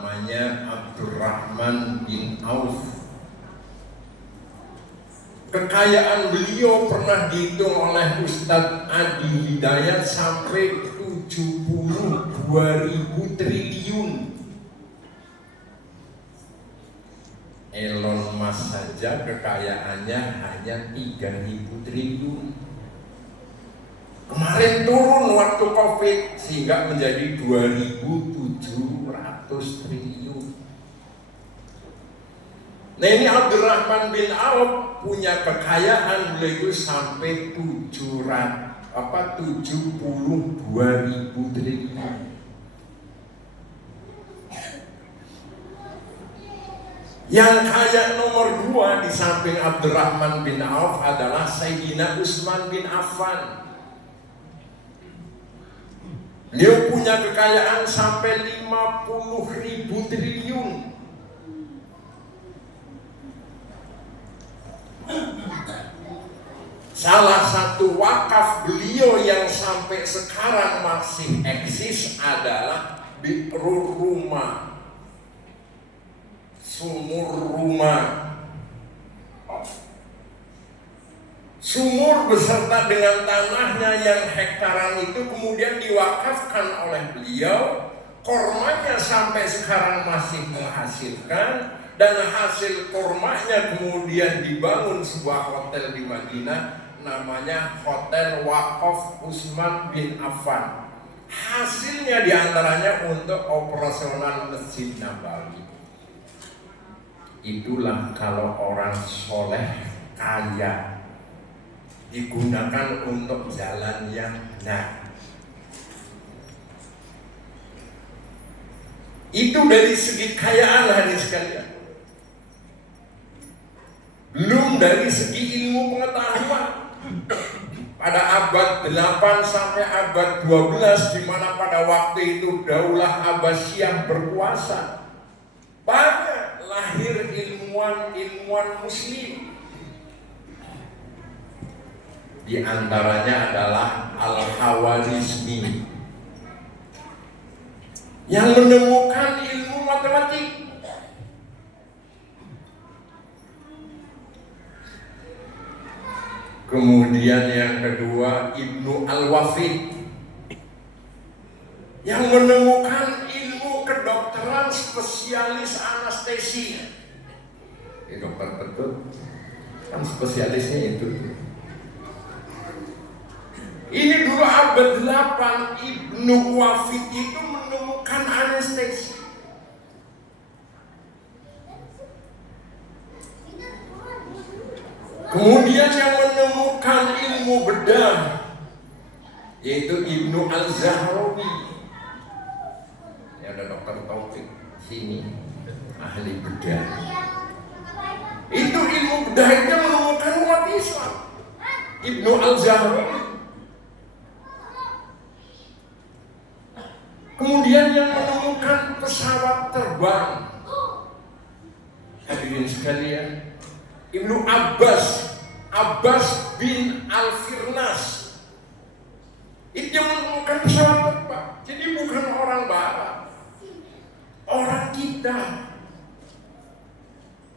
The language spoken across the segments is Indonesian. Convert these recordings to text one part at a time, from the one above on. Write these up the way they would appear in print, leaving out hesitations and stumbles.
namanya Abdurrahman bin Auf. Kekayaan beliau pernah dihitung oleh Ustadz Adi Hidayat sampai 72.000 triliun. Elon Musk saja kekayaannya hanya 3.000 triliun. Kemarin turun waktu Covid sehingga menjadi 2.700 triliun. Nah, ini Abdurrahman bin Auf punya kekayaan beliau itu sampai 72.000 triliun. Yang kaya nomor 2 di samping Abdurrahman bin Auf adalah Sayyidina Utsman bin Affan. Beliau punya kekayaan sampai 50.000 triliun. Salah satu wakaf beliau yang sampai sekarang masih eksis adalah Bi'rur Rumah, sumur rumah. Sumur beserta dengan tanahnya yang hektaran itu kemudian diwakafkan oleh beliau. Kormanya sampai sekarang masih menghasilkan, dan hasil kormanya kemudian dibangun sebuah hotel di Madinah, namanya Hotel Waqaf Utsman bin Affan. Hasilnya diantaranya untuk operasional Masjid Nabawi. Itulah kalau orang soleh kaya digunakan untuk jalan yang benar. Itu dari segi kekayaan hadis sekalian. Belum dari segi ilmu pengetahuan. Pada abad 8 sampai abad 12, di mana pada waktu itu Daulah Abbasiyah berkuasa, banyak lahir ilmuwan muslim. Di antaranya adalah Al-Khawarizmi yang menemukan ilmu matematik. Kemudian yang kedua Ibnu Al-Wafid yang menemukan ilmu kedokteran spesialis anestesi. Dokter betul kan spesialisnya itu. Ini dulu abad 8 Ibnu Wafid itu menemukan anestesi. Kemudian yang menemukan ilmu bedah yaitu Ibnu Al-Zahrawi. Ini ada Dokter Taufik sini, ahli bedah. Itu ilmu bedah itu menemukan umat Islam, Ibnu Al-Zahrawi. Kemudian yang menemukan pesawat terbang, hadirin sekalian, Ibnu Abbas bin Al-Firnas. Itu yang menemukan pesawat terbang. Jadi bukan orang barat, orang kita.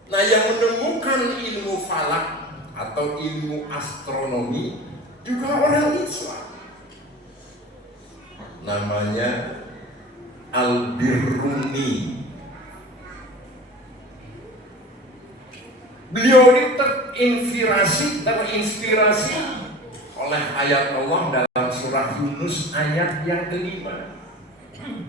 Nah, yang menemukan ilmu falak atau ilmu astronomi juga orang Islam, namanya Al-Birruni. Beliau ini terinspirasi oleh ayat Allah dalam surah Yunus ayat yang kelima.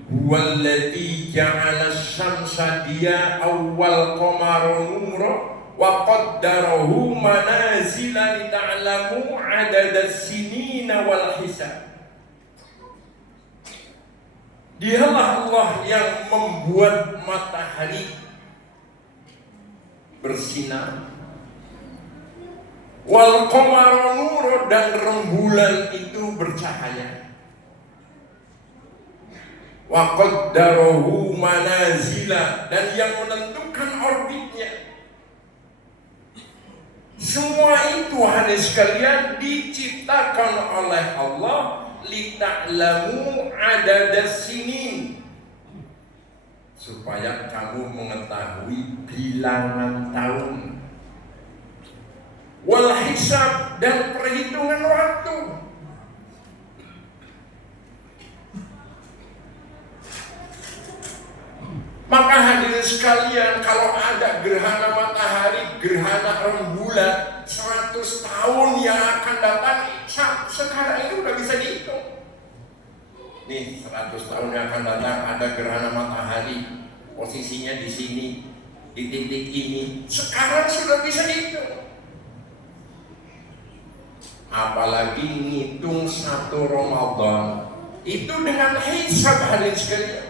Huwallazi ja'ala asy-syamsa diya'an wal qamara nuran wa qaddarahu manazila lita'lamu 'adadas sinina wal hisab. Dialah Allah yang membuat matahari bersinar, wal qamara nur, dan rembulan itu bercahaya, wa qaddarahu manazila, dan yang menentukan orbitnya. Semua itu hadis sekalian diciptakan oleh Allah lita'lamu adadas sinin, supaya kamu mengetahui bilangan tahun, wal hisab, dan perhitungan waktu. Maka hadirin sekalian, kalau ada gerhana matahari, gerhana rembulan 100 tahun yang akan datang, sekarang ini udah bisa dihitung. Nih 100 tahun yang akan datang ada gerhana matahari, posisinya di sini, di titik ini. Sekarang sudah bisa dihitung. Apalagi ngitung 1 Ramadan itu dengan hisab hadirin sekalian.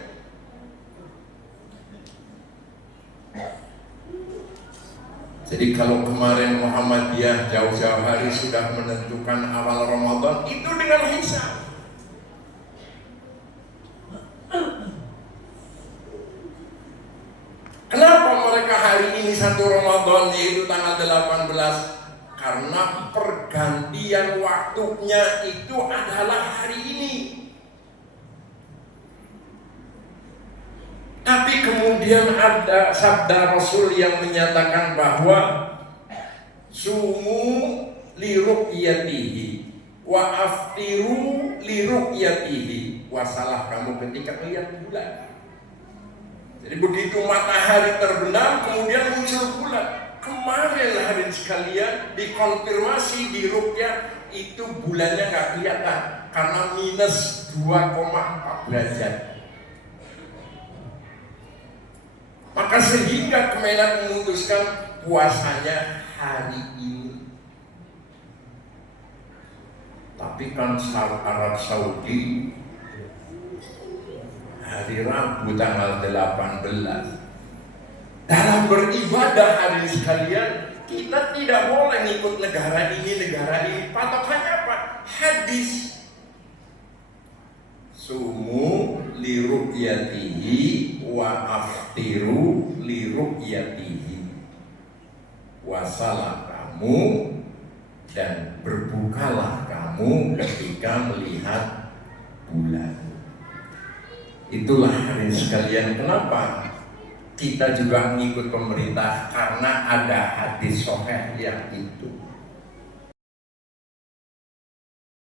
Jadi kalau kemarin Muhammadiyah jauh-jauh hari sudah menentukan awal Ramadan, itu dengan hisab. Kenapa mereka hari ini 1 Ramadan, yaitu tanggal 18? Karena pergantian waktunya itu adalah hari ini. Tapi kemudian ada sabda Rasul yang menyatakan bahwa sumu li ru'yatihi wa aftiru li ru'yatihi. Wasalah kamu ketika melihat bulan. Jadi begitu matahari terbenam kemudian muncul bulan. Kemarin hadirin sekalian dikonfirmasi di ru'yah itu bulannya nggak kelihatan karena minus 2,4 derajat. Maka sehingga Kemenak memutuskan puasanya hari ini. Tapi kan Arab Saudi hari Rabu tanggal 18. Dalam beribadah hadirin sekalian, kita tidak boleh ngikut negara ini, negara ini. Patokannya apa? Hadis. Sumu li ru'yatihi wa aftiru li ru'yatihi. Wasalah kamu dan berbukalah kamu ketika melihat bulan. Itulah hadirin sekalian kenapa kita juga mengikut pemerintah, karena ada hadis sahih yang itu.